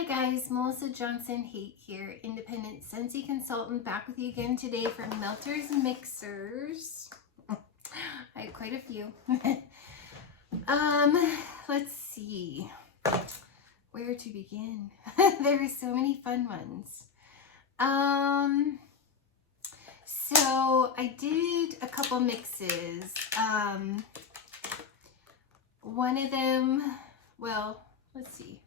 Hi guys, Melissa Johnson-Haight here, independent Scentsy consultant, back with you again today for melters and mixers. I had quite a few. Let's see where to begin. There are so many fun ones. So I did a couple mixes. One of them, well, let's see.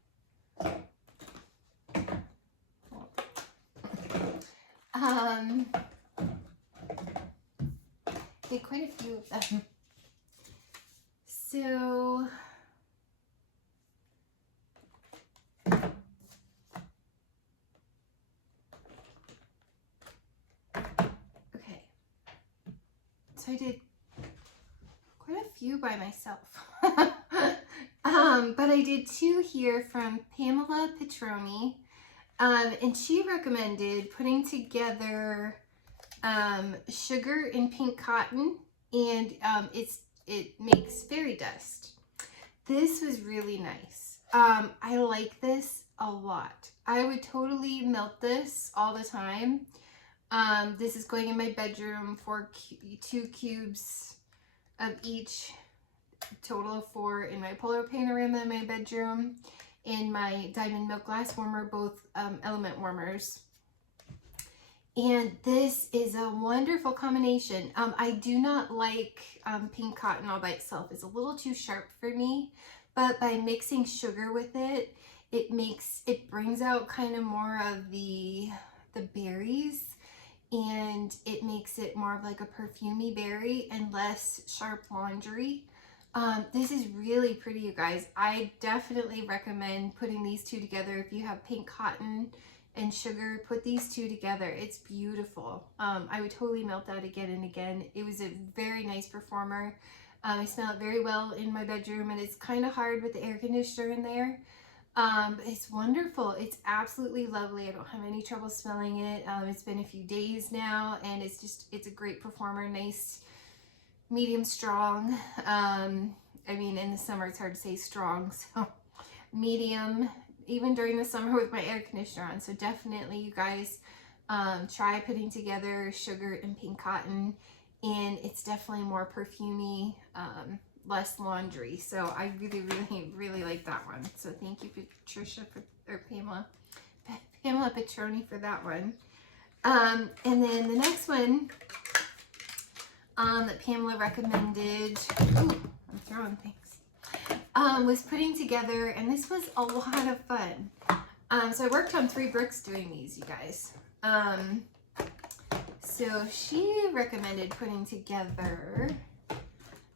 Did quite a few of them. So okay. So I did quite a few by myself. But I did two here from Pamela Petroni. And she recommended putting together sugar and pink cotton, and it makes fairy dust. This was really nice. I like this a lot. I would totally melt this all the time. This is going in my bedroom for 2 cubes of each, total of 4 in my polar panorama in my bedroom, in my diamond milk glass warmer, both element warmers. And this is a wonderful combination. I do not like pink cotton all by itself. It's a little too sharp for me, but by mixing sugar with it, it brings out kind of more of the berries, and it makes it more of like a perfumey berry and less sharp laundry. This is really pretty, you guys. I definitely recommend putting these two together. If you have pink cotton and sugar, put these two together. It's beautiful. I would totally melt that again and again. It was a very nice performer. I smell it very well in my bedroom, and it's kind of hard with the air conditioner in there. It's wonderful. It's absolutely lovely. I don't have any trouble smelling it. It's been a few days now, and it's a great performer. Nice, medium strong. I mean, in the summer it's hard to say strong, so medium, even during the summer with my air conditioner on. So definitely, you guys, try putting together sugar and pink cotton, and it's definitely more perfumey, less laundry. So I really like that one. So thank you, Pamela Petroni, for that one. And then the next one that Pamela recommended, ooh, I'm throwing things, was putting together, and this was a lot of fun. So I worked on 3 bricks doing these, you guys. So she recommended putting together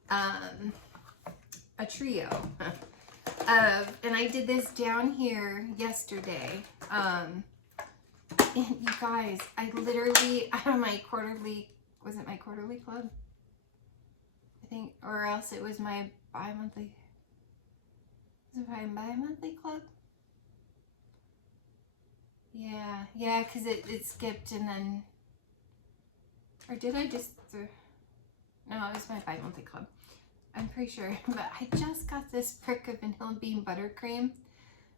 a trio of, and I did this down here yesterday. And you guys, I literally, out of my quarterly, was it my quarterly club? I think, or else it was my bi-monthly. Was it my bi-monthly club? Yeah, because it skipped, and then, or did I just, no, it was my bi-monthly club. I'm pretty sure, but I just got this brick of vanilla bean buttercream.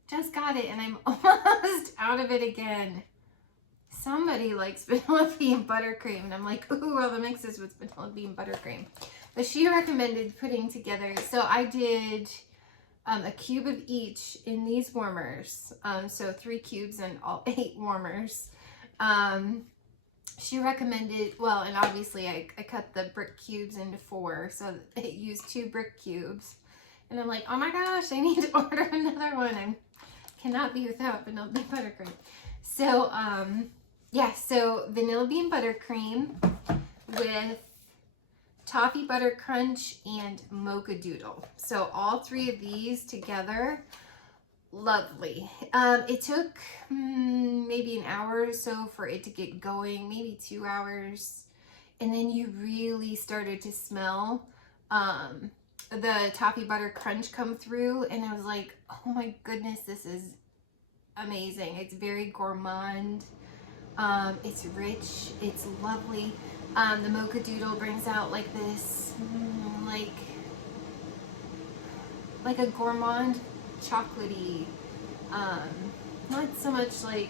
Just got it, and I'm almost out of it again. Somebody likes vanilla bean buttercream, and I'm like, ooh, all the mixes with vanilla bean buttercream. But she recommended putting together, so I did a cube of each in these warmers. So 3 cubes and all 8 warmers. She recommended, well, and obviously I cut the brick cubes into 4, so it used 2 brick cubes. And I'm like, oh my gosh, I need to order another one. I cannot be without vanilla bean buttercream. So, yeah, so vanilla bean buttercream with toffee butter crunch and mocha doodle. So all 3 of these together, lovely. It took maybe an hour or so for it to get going, maybe 2 hours. And then you really started to smell the toffee butter crunch come through, and I was like, oh my goodness, this is amazing. It's very gourmand. It's rich, it's lovely. The mocha doodle brings out like this, like a gourmand chocolatey not so much like,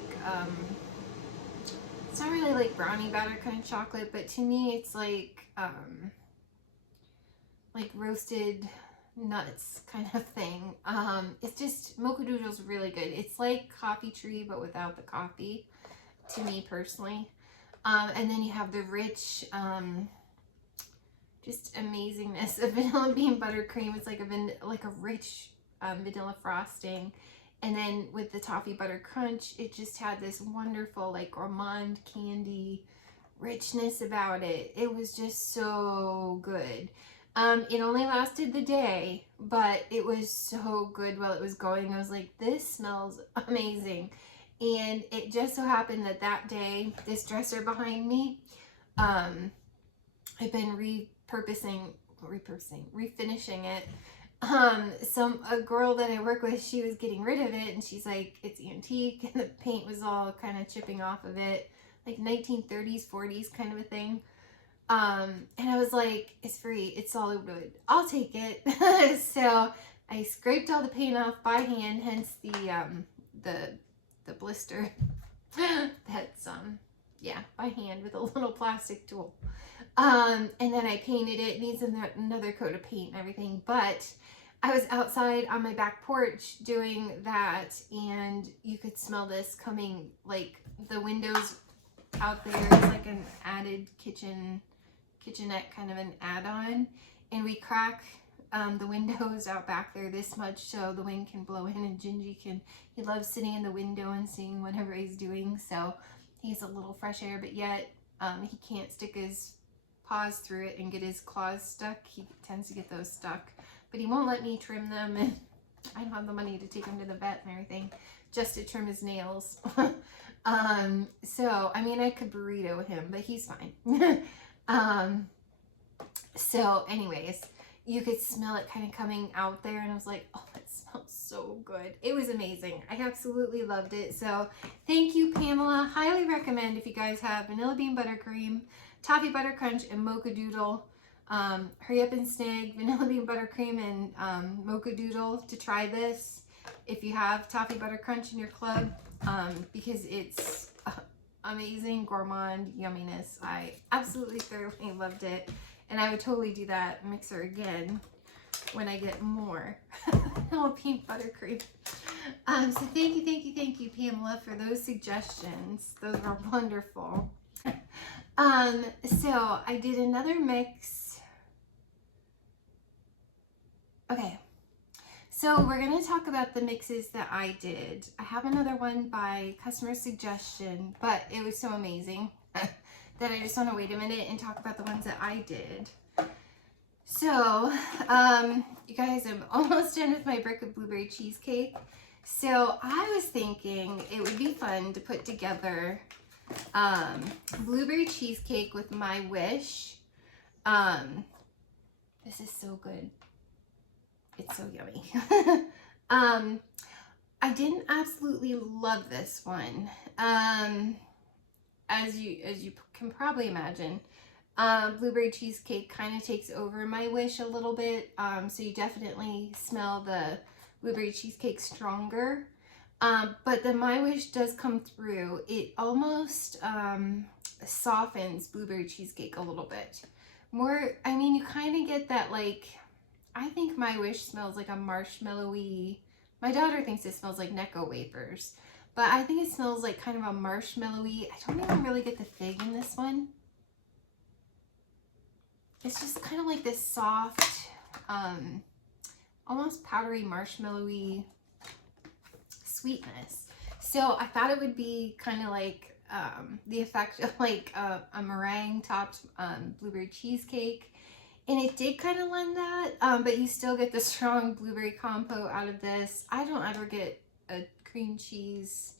it's not really like brownie batter kind of chocolate, but to me it's like roasted nuts kind of thing. It's just, mocha doodle's really good. It's like coffee tree, but without the coffee, to me personally. And then you have the rich, just amazingness of vanilla bean buttercream. It's like a rich vanilla frosting. And then with the toffee butter crunch, it just had this wonderful like gourmand candy richness about it. It was just so good. It only lasted the day, but it was so good while it was going. I was like, this smells amazing. And it just so happened that that day, this dresser behind me, I've been refinishing it. A girl that I work with, she was getting rid of it, and she's like, it's antique, and the paint was all kind of chipping off of it, like 1930s, 40s kind of a thing. And I was like, it's free, it's solid wood, I'll take it. So I scraped all the paint off by hand, hence the blister. That's yeah, by hand with a little plastic tool. And then I painted it. It needs another coat of paint and everything, but I was outside on my back porch doing that, and you could smell this coming, like the windows out there is like an added kitchenette kind of an add-on, and we crack the windows out back there this much so the wind can blow in, and Gingy he loves sitting in the window and seeing whatever he's doing, so he's a little fresh air, but yet he can't stick his paws through it and get his claws stuck. He tends to get those stuck, but he won't let me trim them, and I don't have the money to take him to the vet and everything just to trim his nails. So I mean, I could burrito him, but he's fine. So anyways, you could smell it kind of coming out there, and I was like, oh, it smells so good. It was amazing. I absolutely loved it. So thank you, Pamela. Highly recommend if you guys have vanilla bean buttercream, toffee butter crunch, and mocha doodle. Hurry up and snag vanilla bean buttercream and mocha doodle to try this if you have toffee butter crunch in your club, because it's amazing gourmand yumminess. I absolutely thoroughly loved it, and I would totally do that mixer again when I get more vanilla bean buttercream. So thank you, Pamela, for those suggestions. Those were wonderful. So I did another mix. Okay, so we're going to talk about the mixes that I did. I have another one by customer suggestion, but it was so amazing that I just want to wait a minute and talk about the ones that I did. So, you guys, I'm almost done with my brick of blueberry cheesecake. So I was thinking it would be fun to put together blueberry cheesecake with my wish. This is so good. It's so yummy. I didn't absolutely love this one. As you can probably imagine, blueberry cheesecake kind of takes over my wish a little bit. So you definitely smell the blueberry cheesecake stronger. But the My Wish does come through. It almost softens blueberry cheesecake a little bit more. I mean, you kind of get that, like, I think My Wish smells like a marshmallowy. My daughter thinks it smells like Necco wafers, but I think it smells like kind of a marshmallowy. I don't even really get the fig in this one. It's just kind of like this soft, almost powdery marshmallowy sweetness. So I thought it would be kind of like the effect of like a meringue topped blueberry cheesecake, and it did kind of lend that, but you still get the strong blueberry compote out of this. I don't ever get a cream cheese,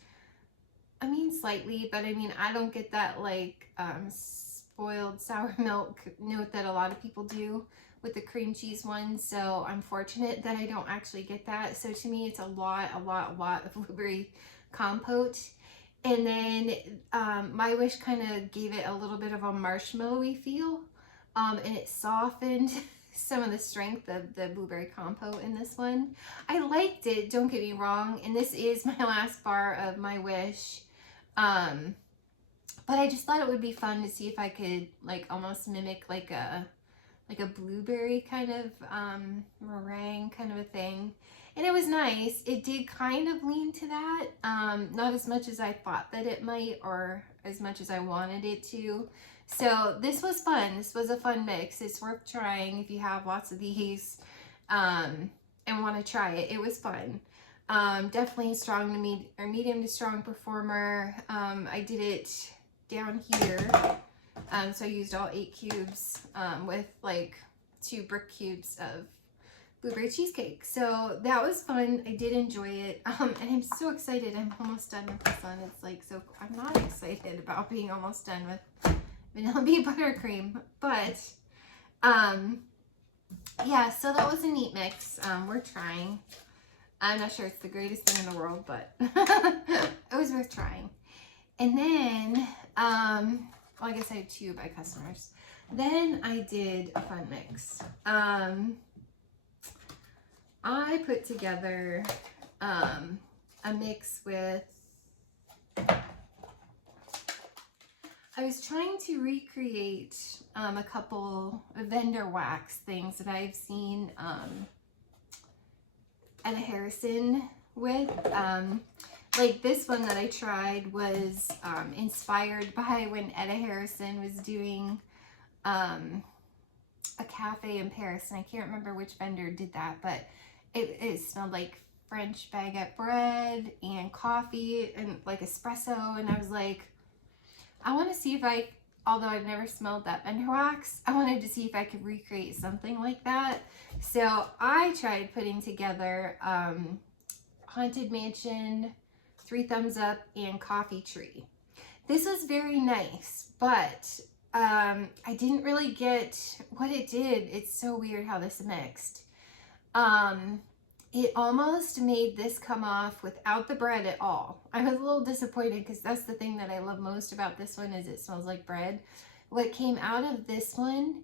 I mean slightly, but I mean I don't get that like spoiled sour milk note that a lot of people do with the cream cheese one. So I'm fortunate that I don't actually get that. So to me, it's a lot of blueberry compote. And then My Wish kind of gave it a little bit of a marshmallowy feel, and it softened some of the strength of the blueberry compote in this one. I liked it, don't get me wrong, and this is my last bar of my wish. But I just thought it would be fun to see if I could like almost mimic like a blueberry kind of meringue kind of a thing. And it was nice. It did kind of lean to that. Not as much as I thought that it might, or as much as I wanted it to. So this was fun. This was a fun mix. It's worth trying if you have lots of these and want to try it. It was fun. Definitely strong to medium to strong performer. I did it down here. So I used all 8 cubes with like 2 brick cubes of blueberry cheesecake. So that was fun. I did enjoy it. And I'm so excited. I'm almost done with this one. It's like, so I'm not excited about being almost done with vanilla bean buttercream, but yeah, so that was a neat mix. We're trying. I'm not sure it's the greatest thing in the world, but it was worth trying. And then well, I guess I had 2 by customers. Then I did a fun mix. I put together a mix with, I was trying to recreate a couple of vendor wax things that I've seen Etta Harrison with. Like this one that I tried was inspired by when Etta Harrison was doing a cafe in Paris, and I can't remember which vendor did that, but it smelled like French baguette bread and coffee and like espresso, and I was like, I want to see if I, although I've never smelled that vendor wax, I wanted to see if I could recreate something like that. So I tried putting together Haunted Mansion, 3 Thumbs Up, and Coffee Tree. This was very nice, but I didn't really get what it did. It's so weird how this mixed. It almost made this come off without the bread at all. I was a little disappointed because that's the thing that I love most about this one is it smells like bread. What came out of this one,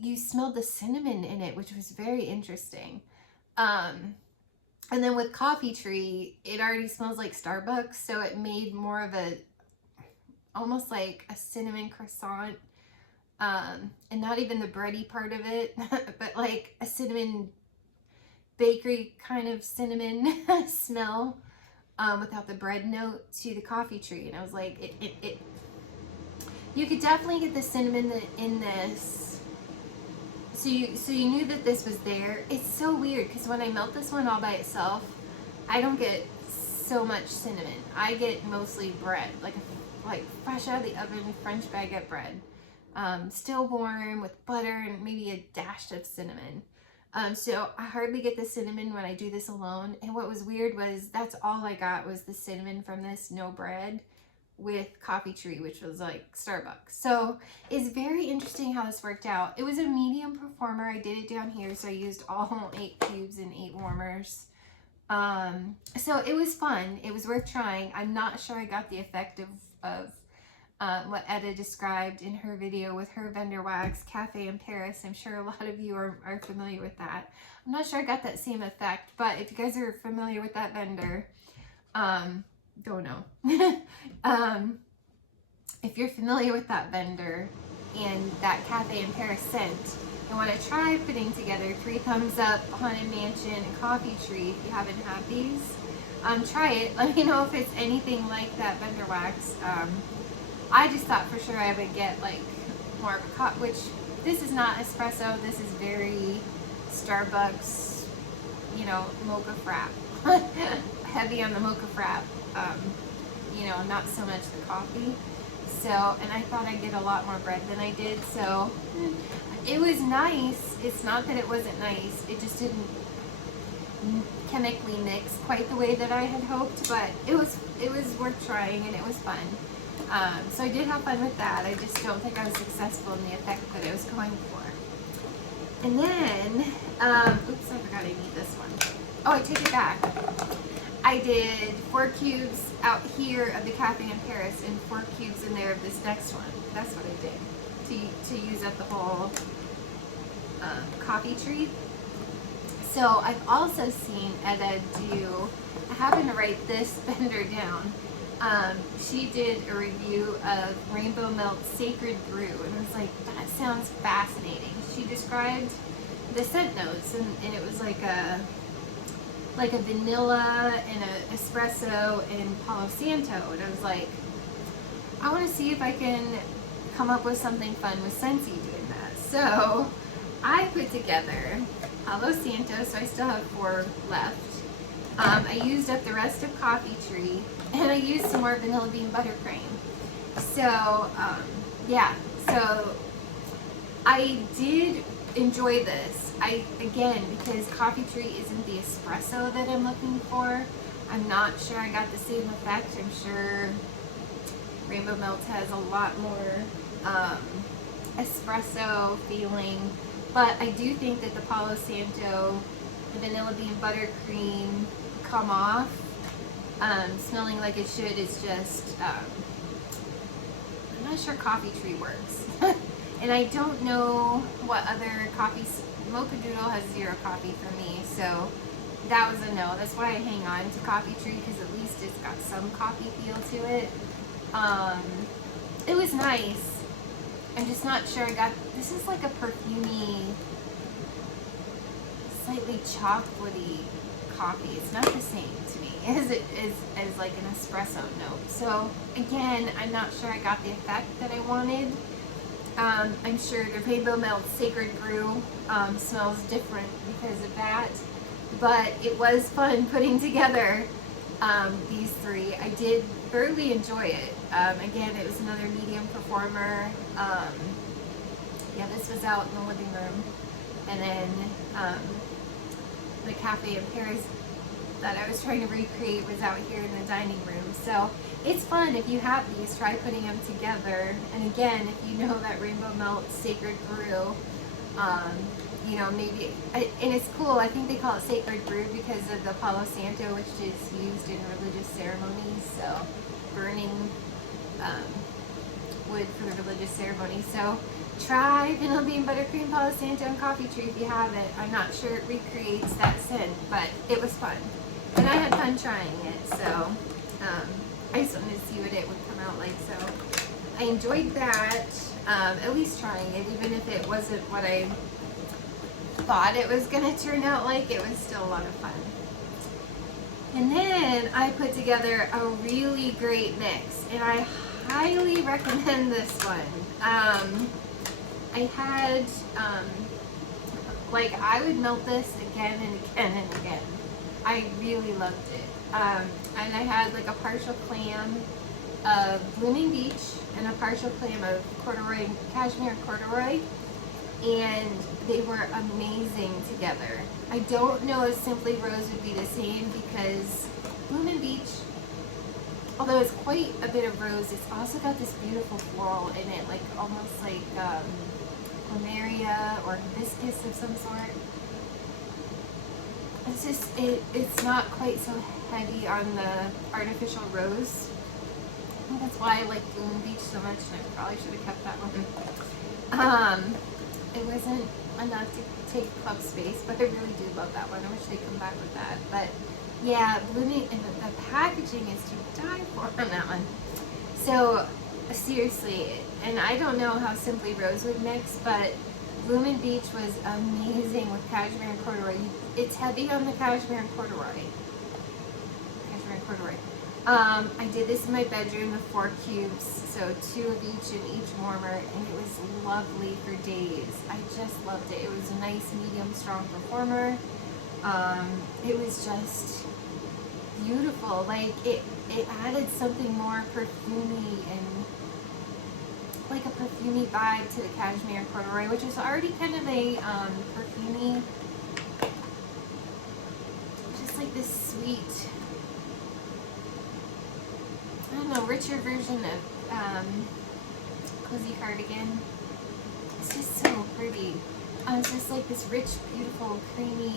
you smelled the cinnamon in it, which was very interesting. And then with Coffee Tree, it already smells like Starbucks, so it made more of a, almost like a cinnamon croissant, and not even the bready part of it, but like a cinnamon bakery kind of cinnamon smell without the bread note to the Coffee Tree. And I was like, you could definitely get the cinnamon in this. So you knew that this was there. It's so weird because when I melt this one all by itself, I don't get so much cinnamon. I get mostly bread, like fresh out of the oven French baguette bread, still warm with butter and maybe a dash of cinnamon. So I hardly get the cinnamon when I do this alone. And what was weird was that's all I got was the cinnamon from this, no bread, with Coffee Tree, which was like Starbucks. So it's very interesting how this worked out. It was a medium performer. I did it down here, so I used all 8 cubes and 8 warmers. So it was fun. It was worth trying. I'm not sure I got the effect of what Etta described in her video with her vendor wax cafe in Paris. I'm sure a lot of you are familiar with that. I'm not sure I got that same effect, but if you guys are familiar with that vendor, don't know. If you're familiar with that vendor and that cafe in Paris scent and want to try putting together 3 Thumbs Up, Haunted Mansion, and Coffee Tree, if you haven't had these, try it. Let me know if it's anything like that vendor wax. I just thought for sure I would get like more of a cup, which this is not espresso. This is very Starbucks, you know, mocha frap. Heavy on the mocha frap, you know, not so much the coffee. So, and I thought I'd get a lot more bread than I did. So it was nice. It's not that it wasn't nice. It just didn't chemically mix quite the way that I had hoped, but it was worth trying and it was fun. So I did have fun with that. I just don't think I was successful in the effect that I was going for. And then, oops, I forgot I need this one. Oh, I take it back. I did 4 cubes out here of the cafe in Paris and 4 cubes in there of this next one. That's what I did to use up the whole coffee tree. So I've also seen Etta do, I happen to write this vendor down. She did a review of Rainbow Milk Sacred Brew, and I was like, that sounds fascinating. She described the scent notes, and it was like a vanilla and a espresso and Palo Santo, and I was like, I want to see if I can come up with something fun with Scentsy doing that. So I put together Palo Santo, so I still have 4 left. I used up the rest of Coffee Tree, and I used some more vanilla bean buttercream. So yeah, so I did enjoy this. Again, because Coffee Tree isn't the espresso that I'm looking for, I'm not sure I got the same effect. I'm sure Rainbow Milk has a lot more espresso feeling, but I do think that the Palo Santo, the vanilla bean buttercream come off smelling like it should. It's just I'm not sure Coffee Tree works. And I don't know what other coffee. Mocha Doodle has 0 coffee for me, so that was a no. That's why I hang on to Coffee Tree, because at least it's got some coffee feel to it. It was nice. I'm just not sure I got, this is like a perfumey, slightly chocolatey coffee. It's not the same to me as it is as like an espresso note. So again, I'm not sure I got the effect that I wanted. I'm sure the Rainbow Milk Sacred Brew smells different because of that, but it was fun putting together these 3. I did thoroughly enjoy it. Again, it was another medium performer. Yeah, this was out in the living room, and then the cafe in Paris that I was trying to recreate was out here in the dining room. So it's fun. If you have these, try putting them together. And again, if you know that Rainbow Milk Sacred Brew, you know, maybe, and it's cool, I think they call it Sacred Brew because of the Palo Santo, which is used in religious ceremonies, so burning wood for the religious ceremony. So try vanilla bean buttercream Palo Santo and Coffee Tree if you have it. I'm not sure it recreates that scent, but it was fun. And I had fun trying it, so I just wanted to see what it would come out like. So I enjoyed that, at least trying it, even if it wasn't what I thought it was going to turn out like. It was still a lot of fun. And then I put together a really great mix, and I highly recommend this one. I had, like, I would melt this again and again and again. I really loved it. And I had like a partial clam of Bloomin' Beach and a partial clam of corduroy, cashmere corduroy, and they were amazing together. I don't know if Simply Rose would be the same because Bloomin' Beach, although it's quite a bit of rose, it's also got this beautiful floral in it, like almost like plumeria or hibiscus of some sort. It's just, it's not quite so heavy on the artificial rose. I think that's why I like Bloomin' Beach so much, and I probably should have kept that one. It wasn't enough to take club space, but I really do love that one. I wish they'd come back with that. But yeah, Bloomin', and the packaging is to die for on that one. So seriously, and I don't know how Simply Rose would mix, but Bloomin' Beach was amazing with cashmere and corduroy. It's heavy on the cashmere and corduroy. Cashmere and corduroy. I did this in my bedroom with 4 cubes, so 2 of each in each warmer, and it was lovely for days. I just loved it. It was a nice, medium, strong performer. It was just beautiful. Like, it added something more perfumey and like a perfumey vibe to the cashmere and corduroy, which is already kind of a perfumey, just like this sweet, I don't know, richer version of Cozy Cardigan. It's just so pretty. It's just like this rich, beautiful, creamy,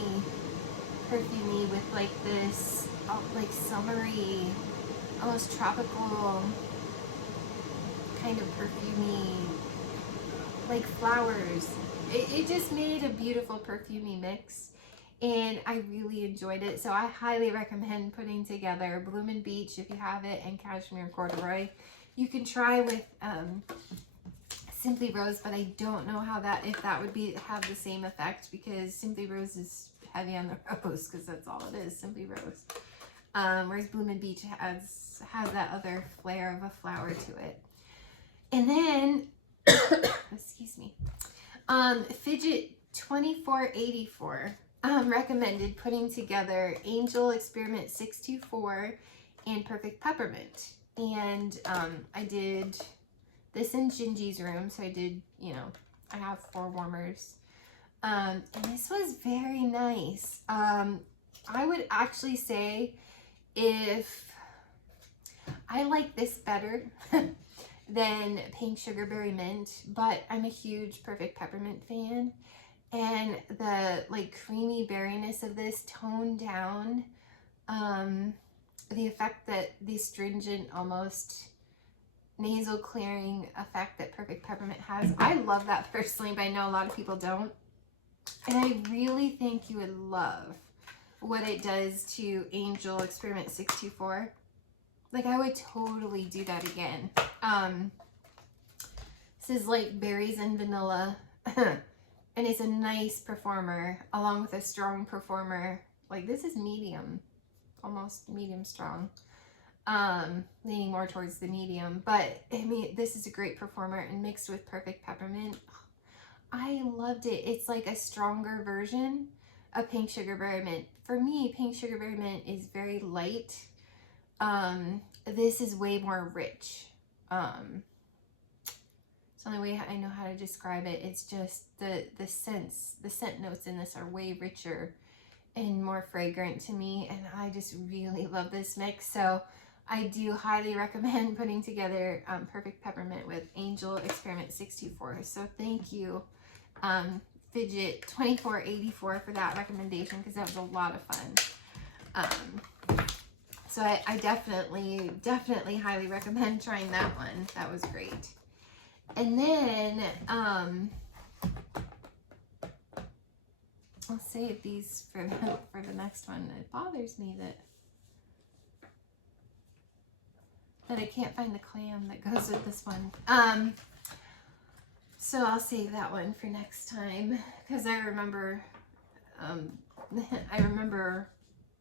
perfumey with like this, like summery, almost tropical kind of perfumey, like flowers it just made a beautiful perfumey mix, and I really enjoyed it. So I highly recommend putting together Bloomin' Beach if you have it, and Cashmere Corduroy. You can try with Simply Rose, but I don't know how that, if that would have the same effect, because Simply Rose is heavy on the rose, because that's all it is, Simply Rose. Whereas Bloomin' Beach has that other flair of a flower to it. And then, excuse me, Fidget 2484 recommended putting together Angel Experiment 624 and Perfect Peppermint. And I did this in Gingy's room, so I did, you know, I have 4 warmers. And this was very nice. I would actually say if I like this better than Pink Sugarberry Mint, but I'm a huge Perfect Peppermint fan, and the like creamy berryness of this toned down the effect that the astringent, almost nasal clearing effect that Perfect Peppermint has. I love that personally, but I know a lot of people don't, and I really think you would love what it does to Angel Experiment 624. Like, I would totally do that again. This is like berries and vanilla, and it's a nice performer along with a strong performer. Like, this is medium, almost medium strong, leaning more towards the medium. But I mean, this is a great performer, and mixed with Perfect Peppermint, I loved it. It's like a stronger version of Pink Sugarberry Mint. For me, Pink Sugarberry Mint is very light. This is way more rich. It's the only way I know how to describe it. It's just the scent notes in this are way richer and more fragrant to me, and I just really love this mix. So I do highly recommend putting together Perfect Peppermint with Angel Experiment 624. So thank you, Fidget 2484, for that recommendation, because that was a lot of fun. So I definitely highly recommend trying that one. That was great. And then I'll save these for the next one. It bothers me that I can't find the clam that goes with this one. So I'll save that one for next time, because I remember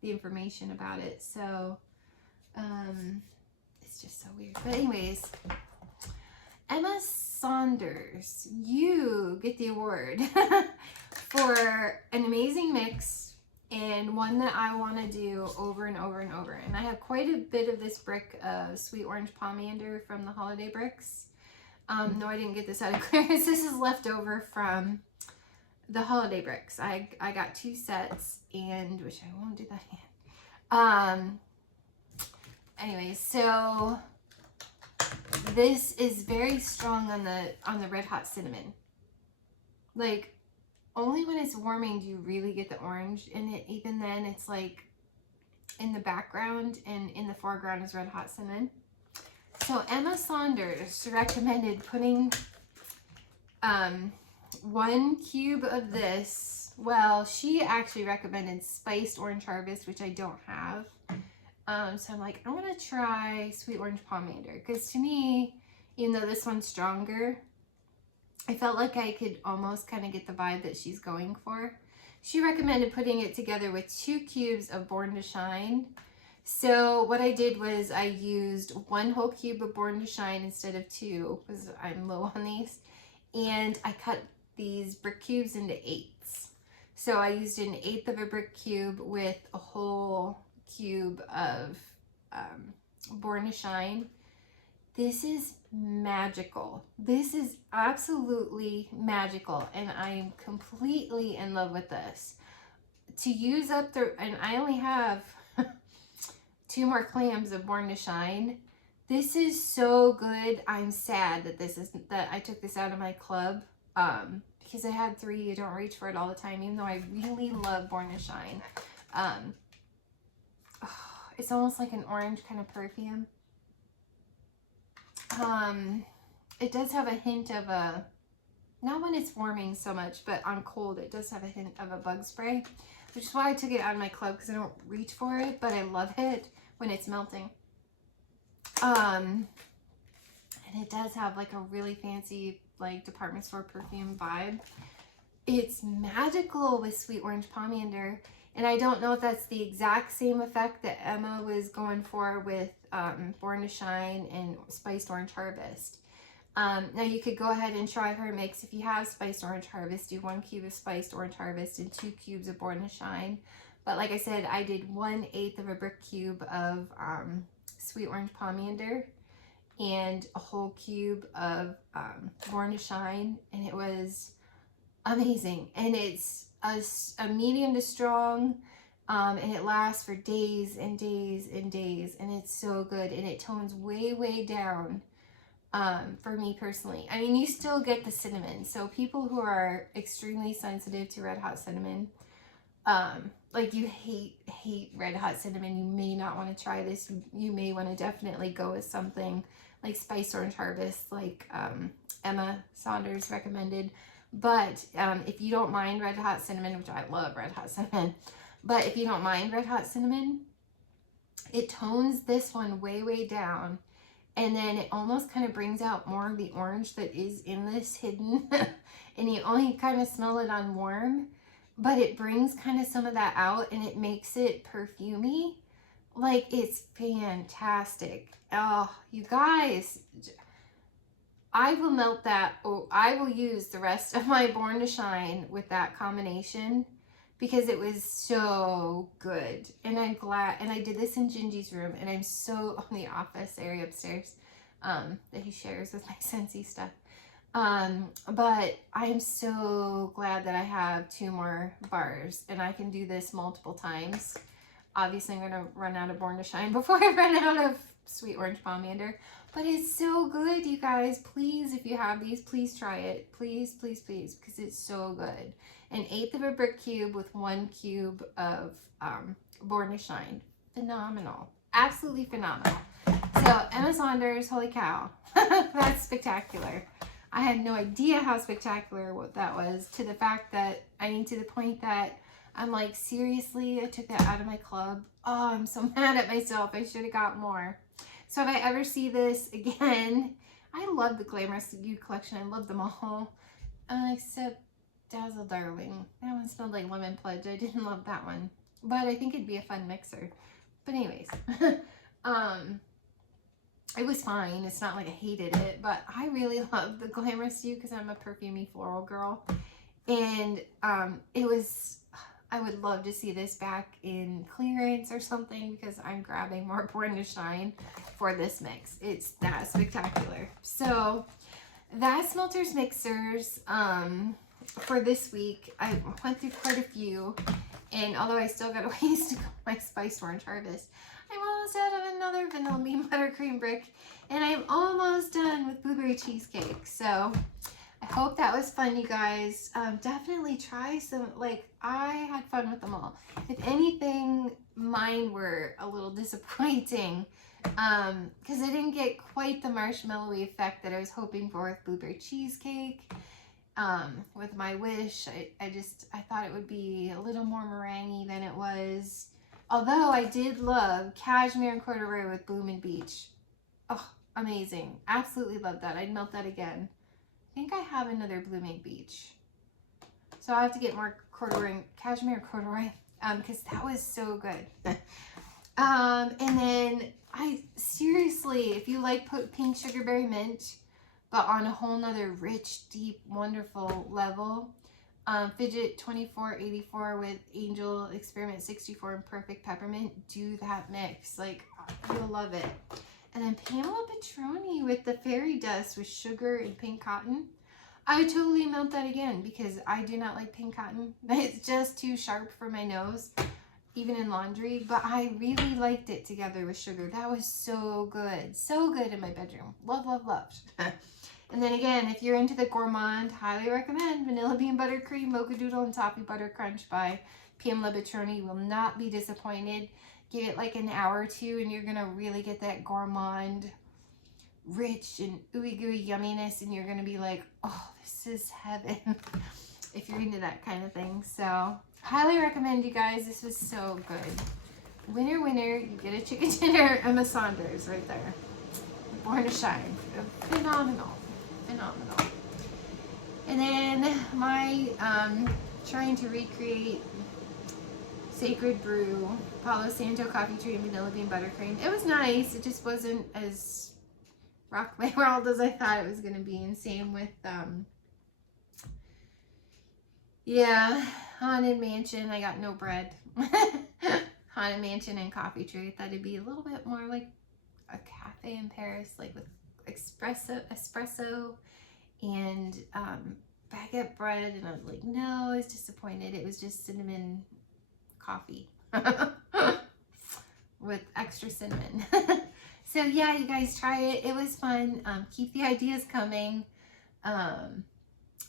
the information about it. So it's just so weird. But anyways, Emma Saunders, you get the award for an amazing mix, and one that I want to do over and over and over. And I have quite a bit of this brick of Sweet Orange Pomander from the Holiday Bricks. No, I didn't get this out of clearance. This is left over from the Holiday Bricks. I got 2 sets, and which I won't do that again. Anyways, so this is very strong on the Red Hot Cinnamon. Like, only when it's warming do you really get the orange in it. Even then, it's like in the background, and in the foreground is Red Hot Cinnamon. So Emma Saunders recommended putting 1 cube of this. Well, she actually recommended Spiced Orange Harvest, which I don't have. So I'm like, I'm gonna try Sweet Orange Pomander, because to me, even though this one's stronger, I felt like I could almost kind of get the vibe that she's going for. She recommended putting it together with 2 cubes of Born to Shine. So what I did was I used 1 whole cube of Born to Shine instead of 2, because I'm low on these. And I cut these brick cubes into 8ths. So I used an 1/8 of a brick cube with a whole cube of Born to Shine. This is magical. This is absolutely magical, and I'm completely in love with this. To use up and I only have 2 more clams of Born to Shine. This is so good. I'm sad that I took this out of my club, because I had 3. I don't reach for it all the time, even though I really love Born to Shine. It's almost like an orange kind of perfume. It does have a hint of a Not when it's warming so much, but on cold it does have a hint of a bug spray, which is why I took it out of my club because I don't reach for it, but I love it when it's melting. And it does have like a really fancy like department store perfume vibe. It's magical with sweet orange pomander, and I don't know if that's the exact same effect that Emma was going for with Born to Shine and Spiced Orange Harvest. Now you could go ahead and try her mix. If you have Spiced Orange Harvest, do 1 cube of Spiced Orange Harvest and 2 cubes of Born to Shine. But like I said, I did 1/8 of a brick cube of Sweet Orange Pomander and a whole cube of Born to Shine, and it was amazing. And it's a medium to strong, and it lasts for days and days and days, and it's so good, and it tones way down. For me personally, I mean, you still get the cinnamon, so people who are extremely sensitive to red hot cinnamon, like you hate red hot cinnamon, you may not want to try this. You may want to definitely go with something like Spiced Orange Harvest, like Emma Saunders recommended. But if you don't mind red hot cinnamon, which I love red hot cinnamon, but if you don't mind red hot cinnamon, it tones this one way down. And then it almost kind of brings out more of the orange that is in this hidden. And you only kind of smell it on warm. But it brings kind of some of that out, and it makes it perfumey. Like, it's fantastic. Oh, you guys. I will melt that. Oh, I will use the rest of my Born to Shine with that combination, because it was so good. And I'm glad, and I did this in Gingy's room, and I'm so, on the office area upstairs that he shares with my Scentsy stuff. But I'm so glad that I have 2 more bars, and I can do this multiple times. Obviously, I'm going to run out of Born to Shine before I run out of Sweet Orange Pomander. But it's so good, you guys. Please, if you have these, please try it. Please, please, please, because it's so good. 1/8 of a brick cube with 1 cube of Born to Shine. Phenomenal. Absolutely phenomenal. So, Emma Saunders, holy cow. That's spectacular. I had no idea how spectacular what that was, to the fact that, I mean, to the point that I'm like, seriously, I took that out of my club. Oh, I'm so mad at myself. I should have got more. So if I ever see this again, I love the Glamorous You collection. I love them all. Except Dazzle Darling. That one smelled like Lemon Pledge. I didn't love that one. But I think it'd be a fun mixer. But anyways. It was fine. It's not like I hated it. But I really love the Glamorous You because I'm a perfumey floral girl. And it was... I would love to see this back in clearance or something, because I'm grabbing more Born to Shine for this mix. It's that spectacular. So that's Smelters Mixers for this week. I went through quite a few, and although I still got a ways to go my Spiced Orange Harvest, I'm almost out of another Vanilla Bean Buttercream brick, and I'm almost done with Blueberry Cheesecake. So I hope that was fun, you guys. Definitely try some. Like, I had fun with them all. If anything, mine were a little disappointing because I didn't get quite the marshmallowy effect that I was hoping for with Blueberry Cheesecake. With my wish, I thought it would be a little more meringue than it was. Although I did love Cashmere and Corduroy with Bloomin' Beach. Oh, amazing. Absolutely love that. I'd melt that again. I think I have another Bloomin' Beach. So I have to get more corduroy, Cashmere Corduroy, because that was so good. And then seriously, if you like, put Pink Sugarberry Mint, but on a whole nother rich, deep, wonderful level, Fidget 2484 with Angel Experiment 64 and Perfect Peppermint, do that mix. Like, you'll love it. And then Pamela Petroni with the Fairy Dust with Sugar and Pink Cotton. I would totally melt that again, because I do not like pink cotton. It's just too sharp for my nose, even in laundry. But I really liked it together with sugar. That was so good. So good in my bedroom. Love, love, love. And then again, if you're into the gourmand, highly recommend Vanilla Bean Buttercream, Mocha Doodle, and Toffee Butter Crunch by Pamela Petroni. You will not be disappointed. Give it like an hour or two, and you're going to really get that gourmand rich and ooey gooey yumminess, and you're gonna be like, oh, this is heaven. If you're into that kind of thing. So highly recommend, you guys. This was so good. Winner, winner, you get a chicken dinner and a Saunders right there. Born to shine. Phenomenal. Phenomenal. And then my trying to recreate Sacred Brew Palo Santo coffee tree and vanilla bean buttercream. It was nice. It just wasn't as rock my world as I thought it was going to be. And same with yeah, Haunted Mansion. I got no bread. Haunted Mansion and coffee tree. I thought it'd be a little bit more like a cafe in Paris, like with espresso and baguette bread. And I was like, no, I was disappointed. It was just cinnamon coffee with extra cinnamon. So yeah, you guys try it. It was fun. Keep the ideas coming.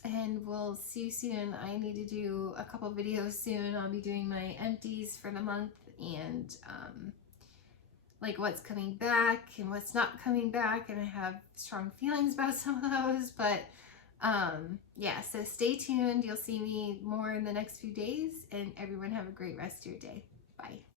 And we'll see you soon. I need to do a couple videos soon. I'll be doing my empties for the month and like what's coming back and what's not coming back. And I have strong feelings about some of those, but yeah, so stay tuned. You'll see me more in the next few days, and everyone have a great rest of your day. Bye.